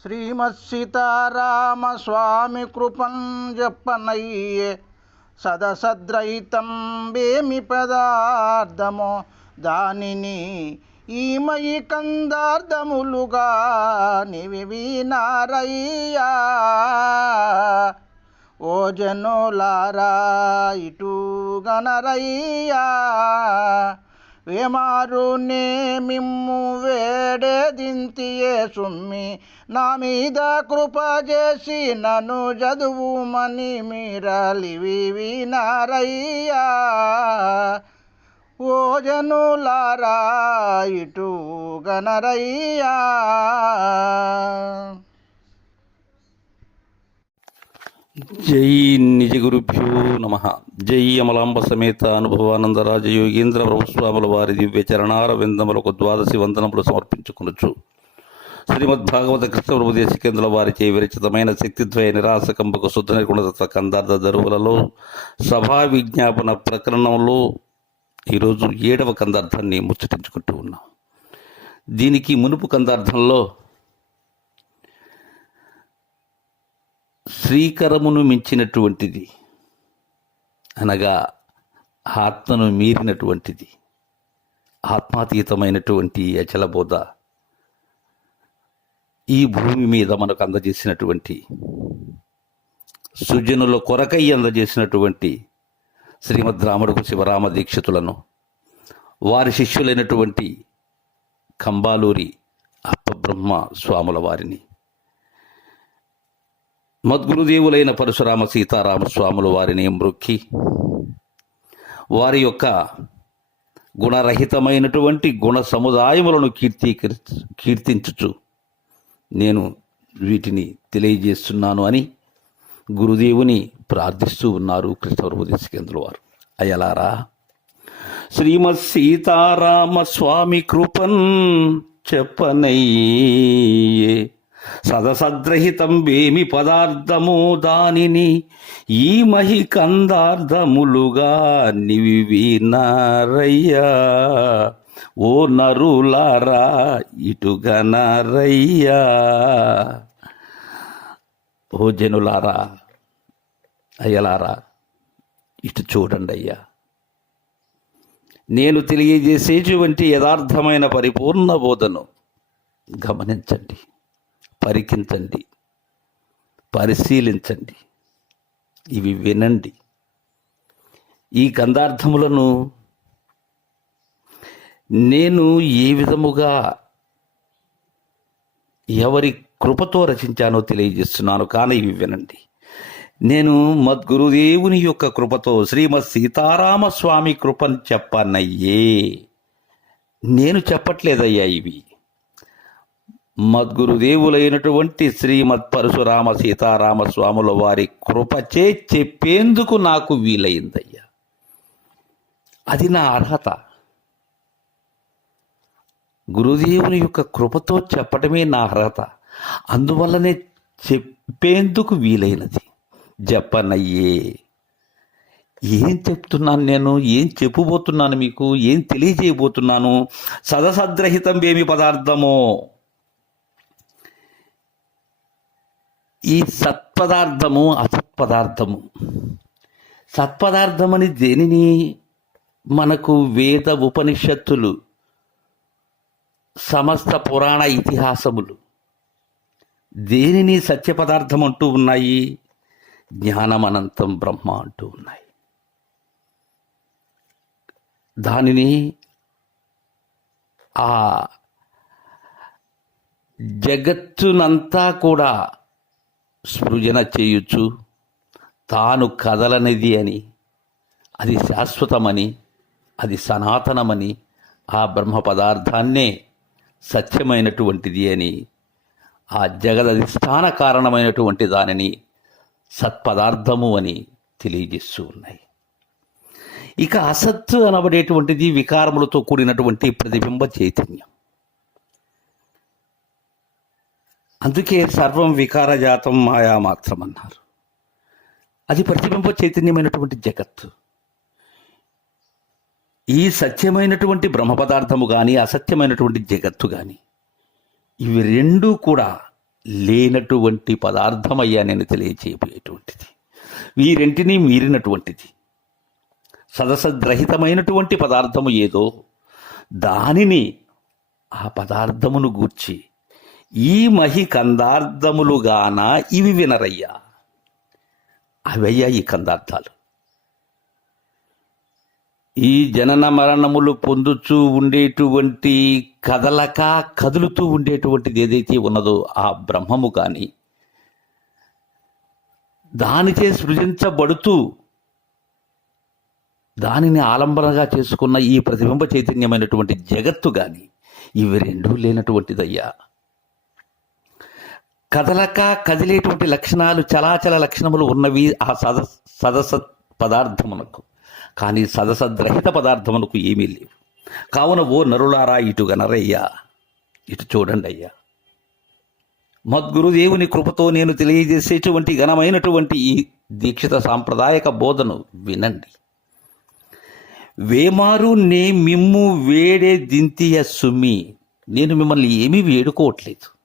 శ్రీమత్ సీతారామ స్వామి కృపం చెప్పనయ్యే సదసద్రహితం వేమి పదార్థమో దానిని ఈమయి కందార్థములుగా నివి ఓ జనులారా ఇటు గణరయ్యా వేమారు నే మిమ్ము వేడేదింతియే సుమ్మి నా మీద కృప చేసి నన్ను చదువుమని మీరలివి వినారయ్యా. ఓ జనులారా ఇటు గనరయ్యా. జై నిజ గురుభ్యో నమ. జై అమలాంబ సమేత అనుభవానంద రాజయోగీంద్ర ప్రభుస్వాముల వారి దివ్య చరణార విందములకు ద్వాదశి వందనములు సమర్పించుకునొచ్చు శ్రీమద్భాగవత కృష్ణ ప్రభుదేశికేంద్రుల వారిచే విరచితమైన శక్తిద్వయ నిరాసకంబకు శుద్ధ నిర్గుణతత్వ కందార్థ దరువులలో సభా విజ్ఞాపన ప్రకరణంలో ఈరోజు ఏడవ కందార్థాన్ని ముచ్చటించుకుంటూ ఉన్నాం. దీనికి మునుపు కందార్థంలో శ్రీకరమును మించినటువంటిది. అనగా ఆత్మను మీరినటువంటిది. ఆత్మాతీతమైనటువంటి అచలబోధ ఈ భూమి మీద మనకు అందజేసినటువంటి సుజనుల కొరకై అందజేసినటువంటి శ్రీమద్ రాముడుకు శివరామ దీక్షితులను వారి శిష్యులైనటువంటి కంబాలూరి అప్పబ్రహ్మ స్వాముల వారిని. మద్గురుదేవులైన పరశురామ సీతారామస్వాములు వారిని మృక్కి వారి యొక్క గుణరహితమైనటువంటి గుణ సముదాయములను కీర్తీకరి కీర్తించుచు నేను వీటిని తెలియజేస్తున్నాను అని గురుదేవుని ప్రార్థిస్తూ ఉన్నారు కృష్ణవరూపదేశకేంద్రుల వారు. అయలారా శ్రీమత్ సీతారామ స్వామి కృపన్ చెప్పనయ్యే సదసద్రహితం వేమి పదార్థము దానిని ఈ మహి కందార్థములుగా నివినారయ్యా ఓ నరులారా ఇటుగనరయ్యా ఓ జనులారా అయ్యలారా ఇటు చూడండి అయ్యా. నేను తెలియజేసేటువంటి యథార్థమైన పరిపూర్ణ బోధను గమనించండి. పరికించండి పరిశీలించండి ఇవి వినండి. ఈ గంధార్థములను నేను ఏ విధముగా ఎవరి కృపతో రచించానో తెలియజేస్తున్నాను కానీ ఇవి వినండి. నేను మద్గురుదేవుని యొక్క కృపతో శ్రీమద్ సీతారామస్వామి కృపను చెప్పనయ్యే. నేను చెప్పట్లేదయ్యా ఇవి. మద్గురుదేవులైనటువంటి శ్రీమద్ పరశురామ సీతారామ స్వాముల వారి కృపచే చెప్పేందుకు నాకు వీలైందయ్యా. అది నా అర్హత. గురుదేవుని యొక్క కృపతో చెప్పడమే నా అర్హత. అందువల్లనే చెప్పేందుకు వీలైనది. చెప్పనయ్యే. ఏం చెప్తున్నాను నేను? ఏం చెప్పబోతున్నాను మీకు? ఏం తెలియజేయబోతున్నాను? సదసద్రహితం ఏమి పదార్థమో? ఈ సత్పదార్థము అసత్పదార్థము. సత్పదార్థమని దేనిని? మనకు వేద ఉపనిషత్తులు సమస్త పురాణ ఇతిహాసములు దేనిని సత్య పదార్థం అంటూ ఉన్నాయి? జ్ఞానమనంతం బ్రహ్మ అంటూ ఉన్నాయి. దానిని ఆ జగత్తునంతా కూడా సృజన చేయొచ్చు తాను కదలనిది అని. అది శాశ్వతమని అది సనాతనమని ఆ బ్రహ్మ పదార్థాన్నే సత్యమైనటువంటిది అని ఆ జగదధిష్టాన కారణమైనటువంటి దానిని సత్పదార్థము అని తెలియజేస్తూ ఉన్నాయి. ఇక అసత్తు అనబడేటువంటిది వికారములతో కూడినటువంటి ప్రతిబింబ చైతన్యం. అందుకే సర్వం వికారజాతం మాయా మాత్రం అన్నారు అది ప్రతిబింబ చైతన్యమైనటువంటి జగత్తు. ఈ సత్యమైనటువంటి బ్రహ్మ పదార్థము కానీ అసత్యమైనటువంటి జగత్తు కానీ ఇవి రెండూ కూడా లేనటువంటి పదార్థమయ్యా నేను తెలియచేయబోయేటువంటిది వీరింటిని మీరినటువంటిది. సదసద్రహితమైనటువంటి పదార్థము ఏదో దానిని ఆ పదార్థమును గూర్చి ఈ మహి కందార్థములుగాన ఇవి వినరయ్యా. అవయ్యా ఈ కందార్థాలు. ఈ జనన మరణములు పొందుచూ ఉండేటువంటి కదలక కదులుతూ ఉండేటువంటిది ఏదైతే ఉన్నదో ఆ బ్రహ్మము కానీ దానిచే సృజించబడుతూ దానిని ఆలంబనగా చేసుకున్న ఈ ప్రతిబింబ చైతన్యమైనటువంటి జగత్తు కానీ ఇవి రెండూ లేనటువంటిదయ్యా. కదలక కదిలేటువంటి లక్షణాలు చలాచల లక్షణములు ఉన్నవి ఆ సద సదస పదార్థమునకు. కానీ సదసద్రహిత పదార్థమునకు ఏమీ లేవు. కావున ఓ నరులారా ఇటు గనరయ్యా ఇటు చూడండి అయ్యా. మద్గురుదేవుని కృపతో నేను తెలియజేసేటువంటి ఘనమైనటువంటి ఈ దీక్షిత సాంప్రదాయక బోధను వినండి. వేమారు నే మిమ్ము వేడే దింతియ సుమ్మి నేను మిమ్మల్ని ఏమీ వేడుకోవట్లేదు.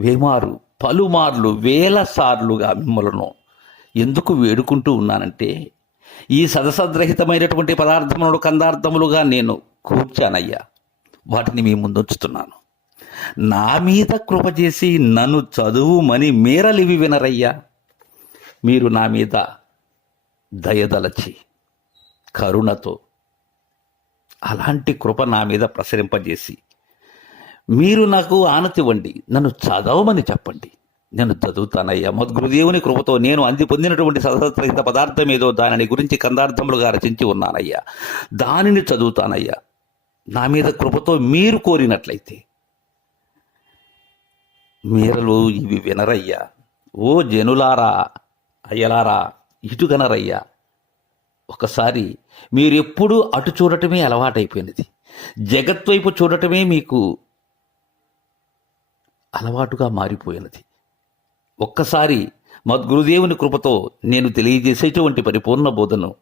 వేమారు పలుమార్లు వేల సార్లుగా మిమ్మలను ఎందుకు వేడుకుంటూ ఉన్నానంటే ఈ సదసద్రహితమైనటువంటి పదార్థములను కందార్థములుగా నేను కూర్చానయ్యా. వాటిని మీ ముందుంచుతున్నాను నా మీద కృప చేసి నన్ను చదువుమని మేరలివి వినరయ్యా. మీరు నా మీద దయదలచి కరుణతో అలాంటి కృప నా మీద ప్రసరింపజేసి మీరు నాకు ఆనతివ్వండి. నన్ను చదవమని చెప్పండి. నేను చదువుతానయ్యా. మద్గురుదేవుని కృపతో నేను అంది పొందినటువంటి సదసత్రహిత పదార్థం ఏదో దానిని గురించి కందార్థములుగా రచించి ఉన్నానయ్యా. దానిని చదువుతానయ్యా. నా మీద కృపతో మీరు కోరినట్లయితే. మీరలు ఇవి వినరయ్యా. ఓ జనులారా అయ్యలారా ఇటుగనరయ్యా. ఒకసారి మీరు ఎప్పుడూ అటు చూడటమే అలవాటైపోయినది. జగత్వైపు చూడటమే మీకు అలవాటుగా మారిపోయినది. ఒక్కసారి మద్గురుదేవుని కృపతో నేను తెలియజేసేటువంటి పరిపూర్ణ బోధను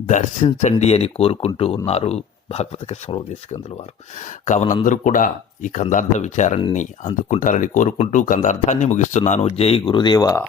దర్శించండి అని కోరుకుంటూ ఉన్నారు భాగవత కృష్ణరావు దేశకందుల వారు. కావునందరూ కూడా ఈ కందార్థ విచారాన్ని అందుకుంటారని కోరుకుంటూ కందార్థాన్ని ముగిస్తున్నాను. జై గురుదేవా.